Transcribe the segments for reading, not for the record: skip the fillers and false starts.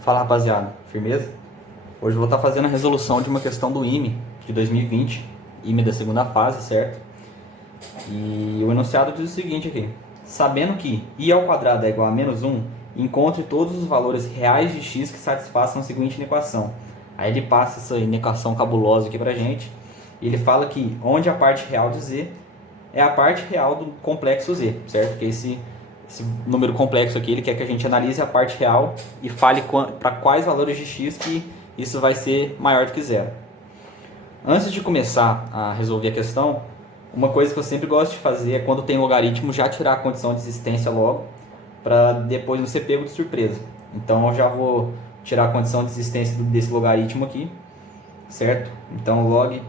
Fala, rapaziada, firmeza? Hoje eu vou estar fazendo a resolução de uma questão do IME de 2020, IME da segunda fase, certo? E o enunciado diz o seguinte aqui: sabendo que i ao quadrado é igual a menos 1, encontre todos os valores reais de x que satisfaçam a seguinte inequação. Aí ele passa essa inequação cabulosa aqui pra gente, e ele fala que onde a parte real de z é a parte real do complexo z, certo? Que esse número complexo aqui, ele quer que a gente analise a parte real e fale para quais valores de x que isso vai ser maior do que zero. Antes de começar a resolver a questão, uma coisa que eu sempre gosto de fazer é, quando tem logaritmo, já tirar a condição de existência logo, para depois não ser pego de surpresa. Então eu já vou tirar a condição de existência desse logaritmo aqui, certo? Então log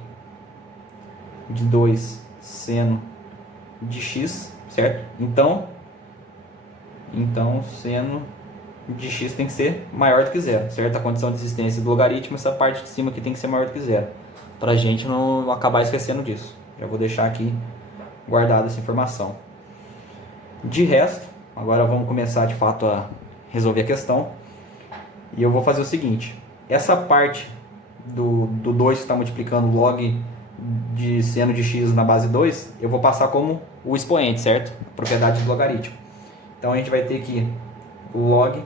de 2 seno de x, certo? Então seno de x tem que ser maior do que zero, certo? A condição de existência do logaritmo, essa parte de cima aqui tem que ser maior do que zero, para a gente não acabar esquecendo disso. Já vou deixar aqui guardada essa informação. De resto, agora vamos começar de fato a resolver a questão. E eu vou fazer o seguinte: essa parte do 2 que está multiplicando log de seno de x na base 2, eu vou passar como o expoente, certo? Propriedade do logaritmo. Então a gente vai ter que log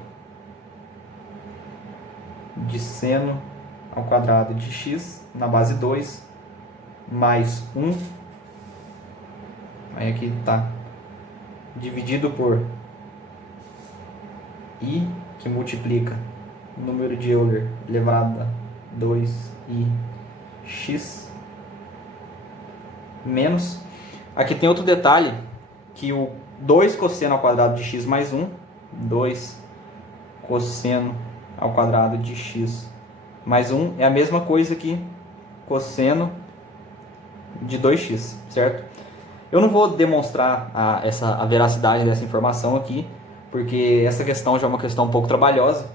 de seno ao quadrado de x na base 2 mais 1, aí aqui está dividido por i, que multiplica o número de Euler elevado a 2i x, menos, aqui tem outro detalhe, que o 2 cosseno ao quadrado de x mais 1, 2 cosseno ao quadrado de x mais 1 é a mesma coisa que cosseno de 2x, certo? Eu não vou demonstrar a veracidade dessa informação aqui, porque essa questão já é uma questão um pouco trabalhosa.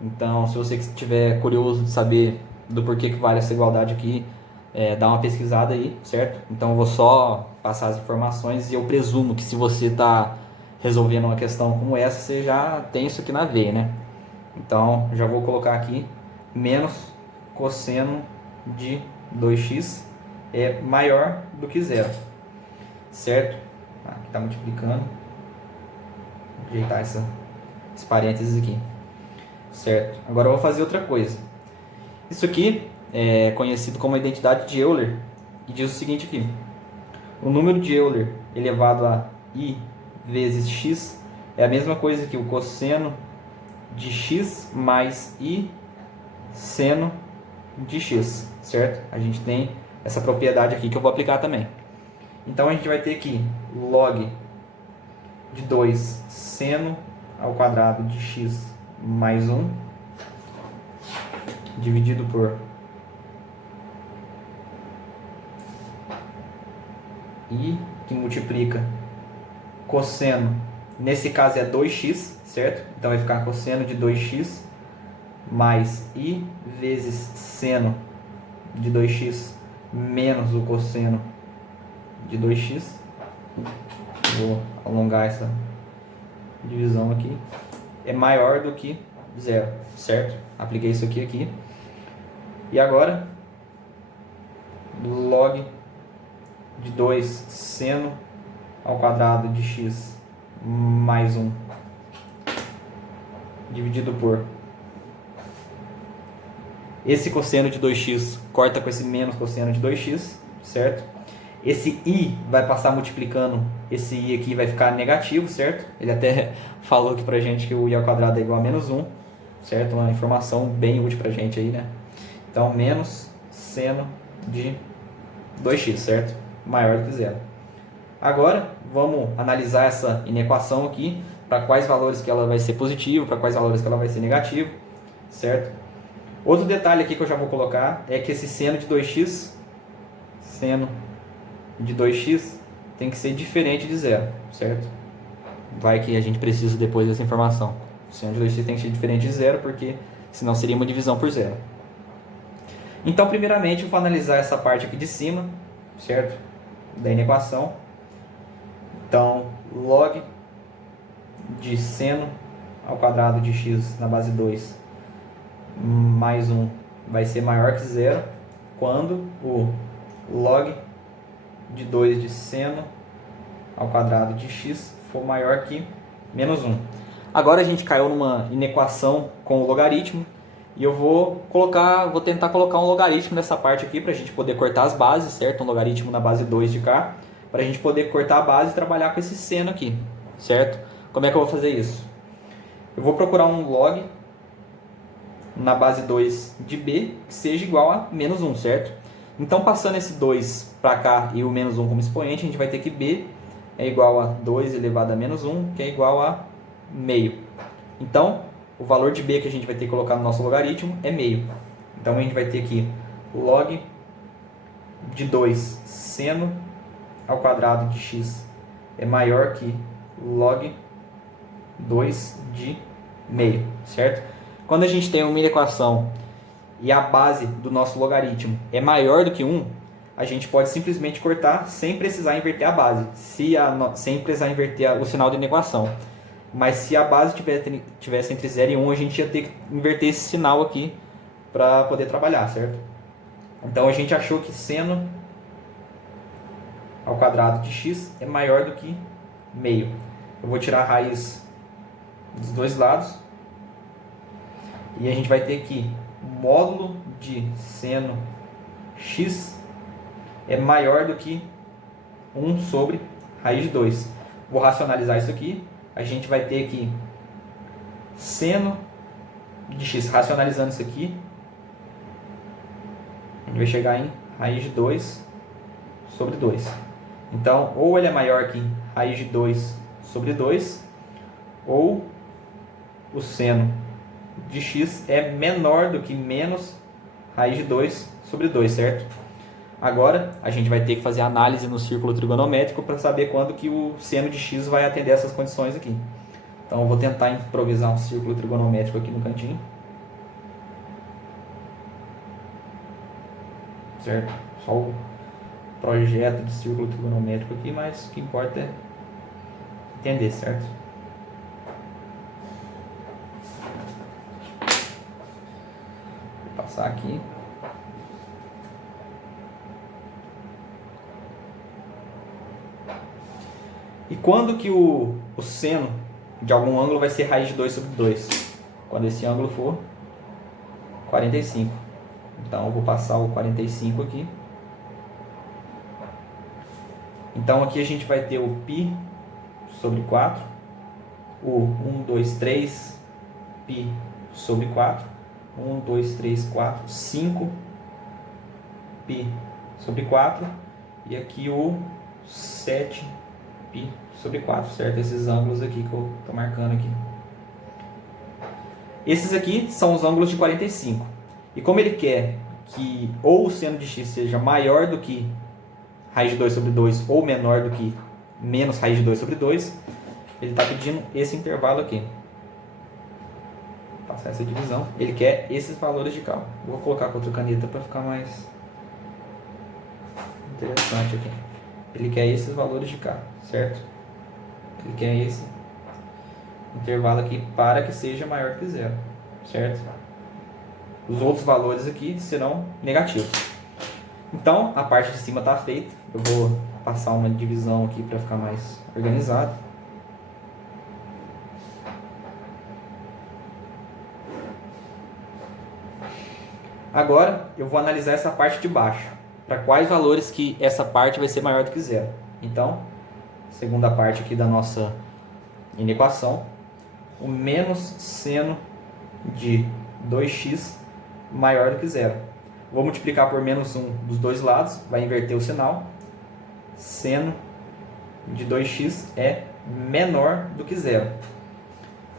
Então, se você estiver curioso de saber do porquê que vale essa igualdade aqui, dá uma pesquisada aí, certo? Então eu vou só passar as informações, e eu presumo que se você está resolvendo uma questão como essa, você já tem isso aqui na veia, né? Então já vou colocar aqui menos cosseno de 2x é maior do que zero, certo? Aqui está multiplicando, vou ajeitar esse parênteses aqui, certo? Agora eu vou fazer outra coisa. Isso aqui é conhecido como a identidade de Euler, e diz o seguinte aqui: o número de Euler elevado a i vezes x é a mesma coisa que o cosseno de x mais i seno de x, certo? A gente tem essa propriedade aqui que eu vou aplicar também. Então a gente vai ter aqui log de 2 seno ao quadrado de x mais 1 dividido por i, que multiplica cosseno, nesse caso é 2x, certo? Então vai ficar cosseno de 2x mais i vezes seno de 2x menos o cosseno de 2x. Vou alongar essa divisão aqui. É maior do que zero, certo? Apliquei isso aqui. E agora, log de 2 seno ao quadrado de x mais 1 dividido por esse cosseno de 2x corta com esse menos cosseno de 2x, certo? Esse i vai passar multiplicando esse i aqui, vai ficar negativo, certo? Ele até falou aqui pra gente que o i ao quadrado é igual a menos 1, certo? Uma informação bem útil pra gente aí, né? Então, menos seno de 2x, certo? Maior do que zero. Agora, vamos analisar essa inequação aqui, para quais valores que ela vai ser positivo, para quais valores que ela vai ser negativo, certo? Outro detalhe aqui que eu já vou colocar é que esse seno de 2x, tem que ser diferente de zero, certo? Vai que a gente precisa depois dessa informação. O seno de 2x tem que ser diferente de zero, porque senão seria uma divisão por zero. Então, primeiramente, eu vou analisar essa parte aqui de cima, certo? Da inequação. Então, log de seno ao quadrado de x na base 2 mais 1 vai ser maior que zero quando o log de 2 de seno ao quadrado de x for maior que menos 1. Agora a gente caiu numa inequação com o logaritmo e eu vou tentar colocar um logaritmo nessa parte aqui para a gente poder cortar as bases, certo? Um logaritmo na base 2 de cá, para a gente poder cortar a base e trabalhar com esse seno aqui, certo? Como é que eu vou fazer isso? Eu vou procurar um log na base 2 de b que seja igual a menos 1, certo? Então, passando esse 2 para cá e o menos 1 como expoente, a gente vai ter que b é igual a 2 elevado a menos 1, que é igual a meio. Então, o valor de b que a gente vai ter que colocar no nosso logaritmo é meio. Então, a gente vai ter aqui log de 2 seno ao quadrado de x é maior que log 2 de meio, certo? Quando a gente tem uma equação e a base do nosso logaritmo é maior do que 1, a gente pode simplesmente cortar sem precisar inverter a base, sem precisar inverter o sinal de inequação. Mas se a base tivesse entre 0 e 1, a gente ia ter que inverter esse sinal aqui para poder trabalhar, certo? Então a gente achou que seno ao quadrado de x é maior do que meio. Eu vou tirar a raiz dos dois lados e a gente vai ter que o módulo de seno x é maior do que 1 sobre raiz de 2. Vou racionalizar isso aqui. A gente vai ter que seno de x, racionalizando isso aqui, a gente vai chegar em raiz de 2 sobre 2. Então, ou ele é maior que raiz de 2 sobre 2, ou o seno de x é menor do que menos raiz de 2 sobre 2, certo? Agora, a gente vai ter que fazer análise no círculo trigonométrico para saber quando que o seno de x vai atender essas condições aqui. Então, eu vou tentar improvisar um círculo trigonométrico aqui no cantinho. Certo? Só o projeto de círculo trigonométrico aqui, mas o que importa é entender, certo? Vou passar aqui. E quando que o seno de algum ângulo vai ser raiz de 2 sobre 2? Quando esse ângulo for 45. Então, eu vou passar o 45 aqui. Então, aqui a gente vai ter o π sobre 4. O 1, 2, 3 π sobre 4. 1, 2, 3, 4, 5 π sobre 4. E aqui o 7 π sobre 4, certo? Esses ângulos aqui que eu estou marcando aqui. Esses aqui são os ângulos de 45. E como ele quer que ou o seno de x seja maior do que raiz de 2 sobre 2 ou menor do que menos raiz de 2 sobre 2, ele está pedindo esse intervalo aqui. Vou passar essa divisão. Ele quer esses valores de cálculo. Vou colocar com outra caneta para ficar mais interessante aqui. Ele quer esses valores de K, certo? Ele quer esse intervalo aqui para que seja maior que zero, certo? Os outros valores aqui serão negativos. Então, a parte de cima está feita. Eu vou passar uma divisão aqui para ficar mais organizado. Agora, eu vou analisar essa parte de baixo. Para quais valores que essa parte vai ser maior do que zero. Então, segunda parte aqui da nossa inequação, o menos seno de 2x maior do que zero. Vou multiplicar por menos 1 dos dois lados, vai inverter o sinal. Seno de 2x é menor do que zero.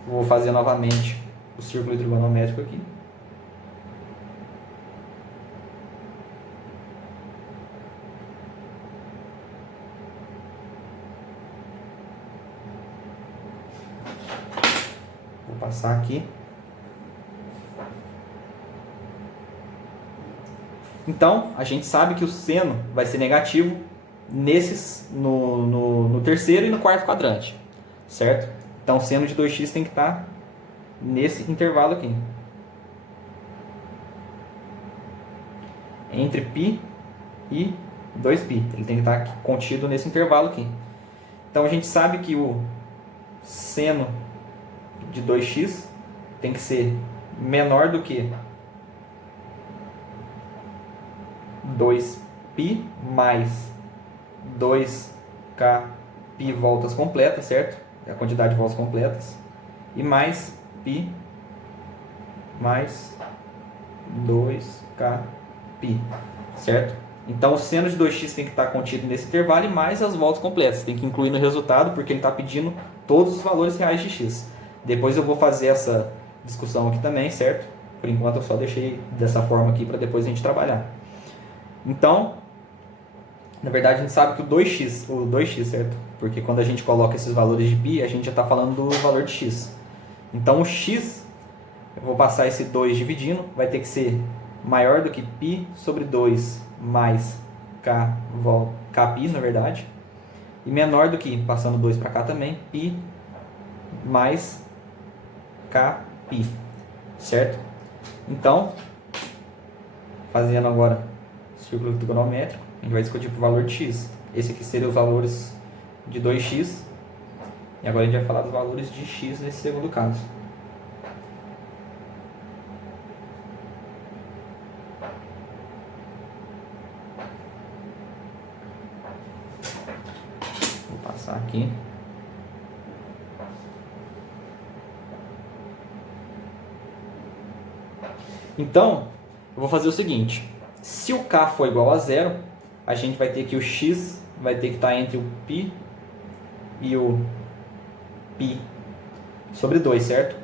Vou fazer novamente o círculo trigonométrico aqui. Vou passar aqui. Então, a gente sabe que o seno vai ser negativo no terceiro e no quarto quadrante, certo? Então, o seno de 2x tem que estar nesse intervalo aqui. entre π e 2π. Ele tem que estar contido nesse intervalo aqui. Então a gente sabe que o seno de 2x tem que ser menor do que 2π mais 2k π voltas completas, certo? É a quantidade de voltas completas. E mais π mais 2k π, certo? Então o seno de 2x tem que estar contido nesse intervalo e mais as voltas completas. Tem que incluir no resultado porque ele está pedindo todos os valores reais de x. Depois eu vou fazer essa discussão aqui também, certo? Por enquanto eu só deixei dessa forma aqui para depois a gente trabalhar. Então, na verdade a gente sabe que o 2x, certo? Porque quando a gente coloca esses valores de π, a gente já está falando do valor de x. Então o x, eu vou passar esse 2 dividindo, vai ter que ser maior do que π sobre 2 mais kπ, na verdade. E menor do que, passando 2 para cá também, π mais kπ, certo? Então, fazendo agora círculo trigonométrico, a gente vai discutir por valor de x. Esse aqui seria os valores de 2x. E agora a gente vai falar dos valores de x nesse segundo caso. Vou passar aqui. Então, eu vou fazer o seguinte. Se o k for igual a zero, a gente vai ter que o x vai ter que estar entre o π e o π sobre 2, certo?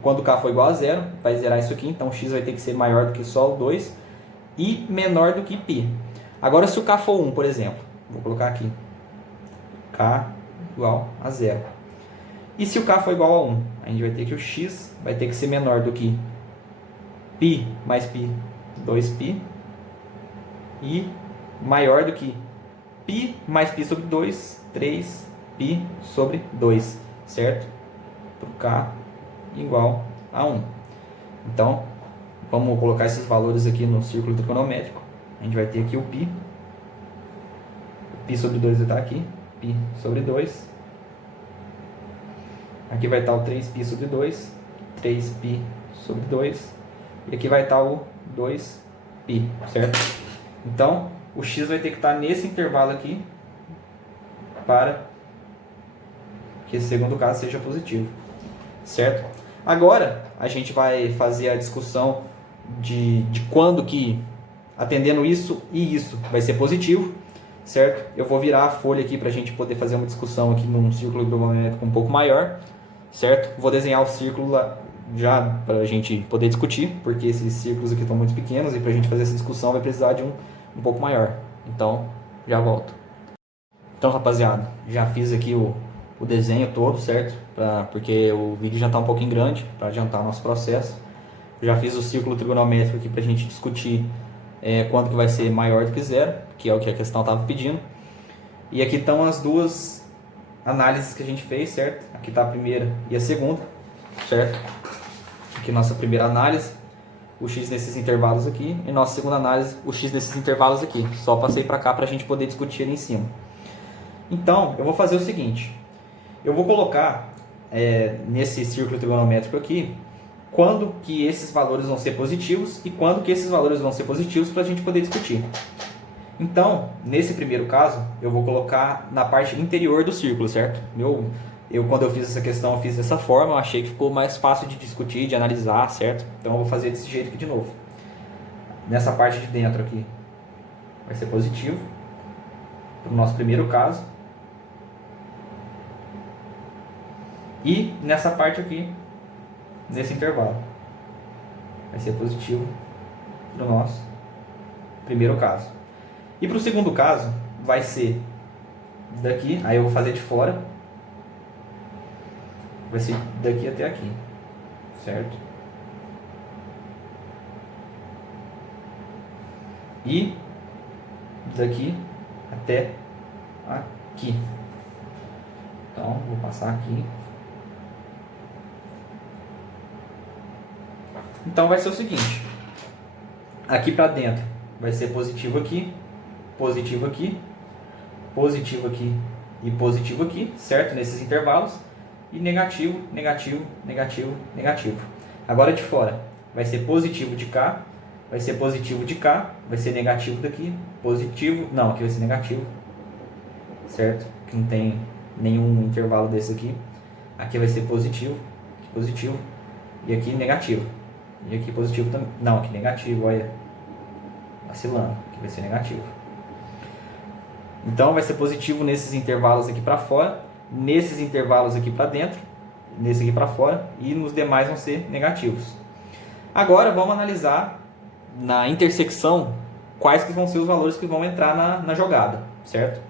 Quando o k for igual a zero, vai zerar isso aqui, então o x vai ter que ser maior do que só o 2 e menor do que π. Agora, se o k for 1, por exemplo, vou colocar aqui, k igual a zero. E se o k for igual a 1, a gente vai ter que o x vai ter que ser menor do que π mais π, 2π, e maior do que π mais π sobre 2, 3π sobre 2, certo? Para o k igual a 1. Então, vamos colocar esses valores aqui no círculo trigonométrico. A gente vai ter aqui o π. O π sobre 2 vai estar aqui. π sobre 2. Aqui vai estar o 3π sobre 2. 3π sobre 2. E aqui vai estar o 2π, certo? Então, o x vai ter que estar nesse intervalo aqui para que esse segundo caso seja positivo, certo? Agora, a gente vai fazer a discussão de quando que, atendendo isso e isso, vai ser positivo, certo? Eu vou virar a folha aqui para a gente poder fazer uma discussão aqui num círculo trigonométrico um pouco maior, certo? Vou desenhar o círculo lá já para a gente poder discutir, porque esses círculos aqui estão muito pequenos e para a gente fazer essa discussão vai precisar de um pouco maior. Então, já volto. Então, rapaziada, já fiz aqui o desenho todo, certo? Porque o vídeo já está um pouquinho grande para adiantar o nosso processo. Já fiz o círculo trigonométrico aqui para a gente discutir quanto que vai ser maior do que zero, que é o que a questão estava pedindo. E aqui estão as duas análises que a gente fez, certo? Aqui está a primeira e a segunda, certo? Aqui nossa primeira análise, o x nesses intervalos aqui, e nossa segunda análise, o x nesses intervalos aqui. Só passei para cá para a gente poder discutir ali em cima. Então, eu vou fazer o seguinte, eu vou colocar nesse círculo trigonométrico aqui, quando que esses valores vão ser positivos e quando que esses valores vão ser positivos para a gente poder discutir. Então, nesse primeiro caso, eu vou colocar na parte interior do círculo, certo? Quando eu fiz essa questão, eu fiz dessa forma, eu achei que ficou mais fácil de discutir, de analisar, certo? Então eu vou fazer desse jeito aqui de novo. Nessa parte de dentro aqui, vai ser positivo, para o nosso primeiro caso. E nessa parte aqui, nesse intervalo, vai ser positivo para o nosso primeiro caso. E para o segundo caso, vai ser daqui, aí eu vou fazer de fora. Vai ser daqui até aqui, certo? E daqui até aqui. Então, vou passar aqui. Então, vai ser o seguinte. Aqui para dentro vai ser positivo aqui, positivo aqui, positivo aqui e positivo aqui, certo? Nesses intervalos. E negativo, negativo, negativo, negativo. Agora de fora, vai ser positivo de cá, vai ser positivo de cá, vai ser negativo daqui, positivo, não, aqui vai ser negativo, certo? Que não tem nenhum intervalo desse aqui. Aqui vai ser positivo, positivo, e aqui negativo. E aqui positivo também, não, aqui negativo, olha, vacilando, aqui vai ser negativo. Então vai ser positivo nesses intervalos aqui para fora, nesses intervalos aqui para dentro, nesse aqui para fora, e nos demais vão ser negativos. Agora vamos analisar na intersecção quais que vão ser os valores que vão entrar na jogada, certo?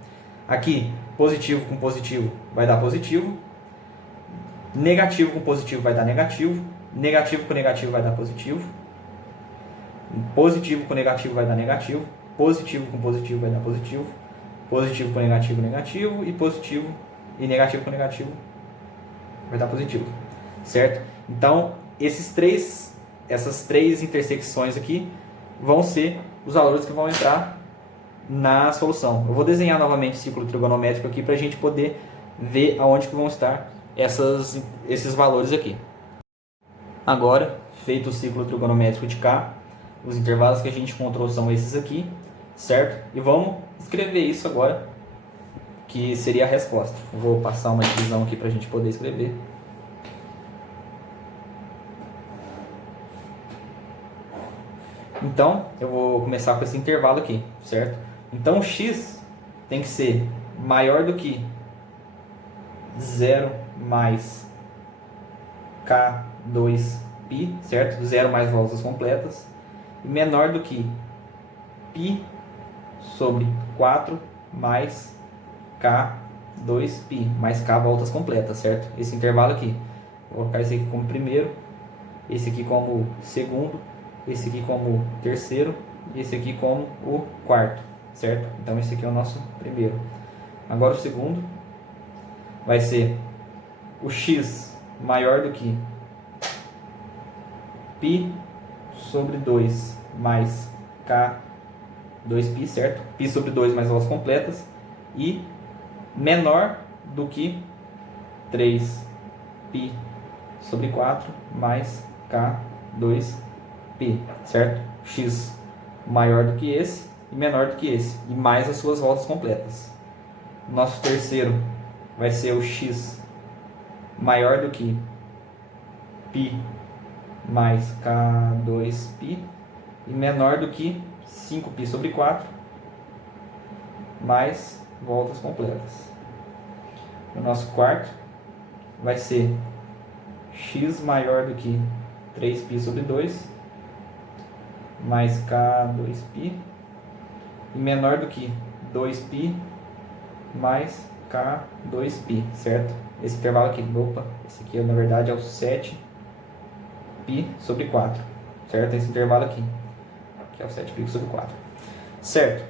Aqui, positivo com positivo vai dar positivo, negativo com positivo vai dar negativo, negativo com negativo vai dar positivo, positivo com negativo vai dar negativo, positivo com positivo vai dar positivo, positivo com negativo, negativo, e positivo e negativo com negativo vai dar positivo, certo? Então, essas três intersecções aqui vão ser os valores que vão entrar na solução. Eu vou desenhar novamente o círculo trigonométrico aqui para a gente poder ver aonde que vão estar esses valores aqui. Agora, feito o círculo trigonométrico de cá, os intervalos que a gente encontrou são esses aqui, certo? E vamos escrever isso agora, que seria a resposta. Eu vou passar uma divisão aqui para a gente poder escrever. Então, eu vou começar com esse intervalo aqui, certo? Então, x tem que ser maior do que 0 mais k2π, certo? 0 mais voltas completas. E menor do que π sobre 4 mais k2π, mais k voltas completas, certo? Esse intervalo aqui. Vou colocar esse aqui como primeiro, esse aqui como segundo, esse aqui como terceiro e esse aqui como o quarto, certo? Então esse aqui é o nosso primeiro. Agora o segundo vai ser o x maior do que π sobre 2 mais k2π, certo? Π sobre 2 mais voltas completas, e menor do que 3π sobre 4 mais k2π, certo? X maior do que esse e menor do que esse, e mais as suas voltas completas. Nosso terceiro vai ser o x maior do que π mais k2π e menor do que 5π sobre 4 mais voltas completas. O nosso quarto vai ser x maior do que 3π sobre 2 mais k2π e menor do que 2π mais k2π, certo? Esse intervalo aqui, esse aqui na verdade é o 7π sobre 4, certo? Esse intervalo aqui, que é o 7π sobre 4, certo?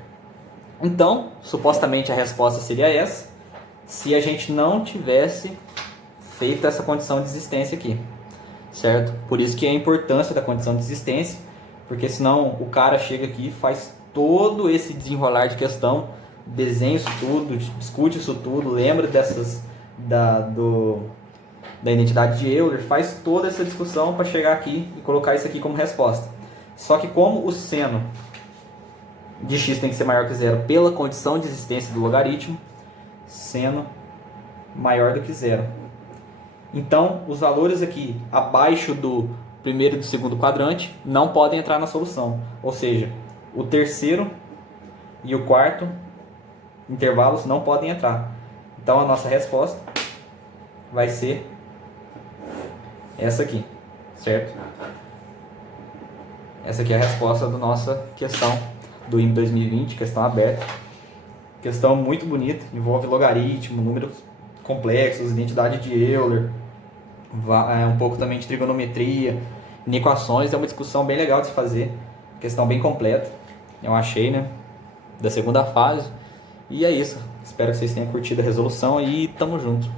Então, supostamente a resposta seria essa, se a gente não tivesse feito essa condição de existência aqui, certo? Por isso que é a importância da condição de existência, porque senão o cara chega aqui e faz todo esse desenrolar de questão, desenha isso tudo, discute isso tudo, lembra da identidade de Euler, faz toda essa discussão para chegar aqui e colocar isso aqui como resposta. Só que como o seno de x tem que ser maior que zero pela condição de existência do logaritmo, seno maior do que zero. Então, os valores aqui abaixo do primeiro e do segundo quadrante não podem entrar na solução. Ou seja, o terceiro e o quarto intervalos não podem entrar. Então, a nossa resposta vai ser essa aqui, certo? Essa aqui é a resposta da nossa questão do IME 2020, questão aberta. Questão muito bonita, envolve logaritmo, números complexos, identidade de Euler, um pouco também de trigonometria, em equações. É uma discussão bem legal de se fazer, questão bem completa, eu achei, né? Da segunda fase. E é isso, espero que vocês tenham curtido a resolução e tamo junto.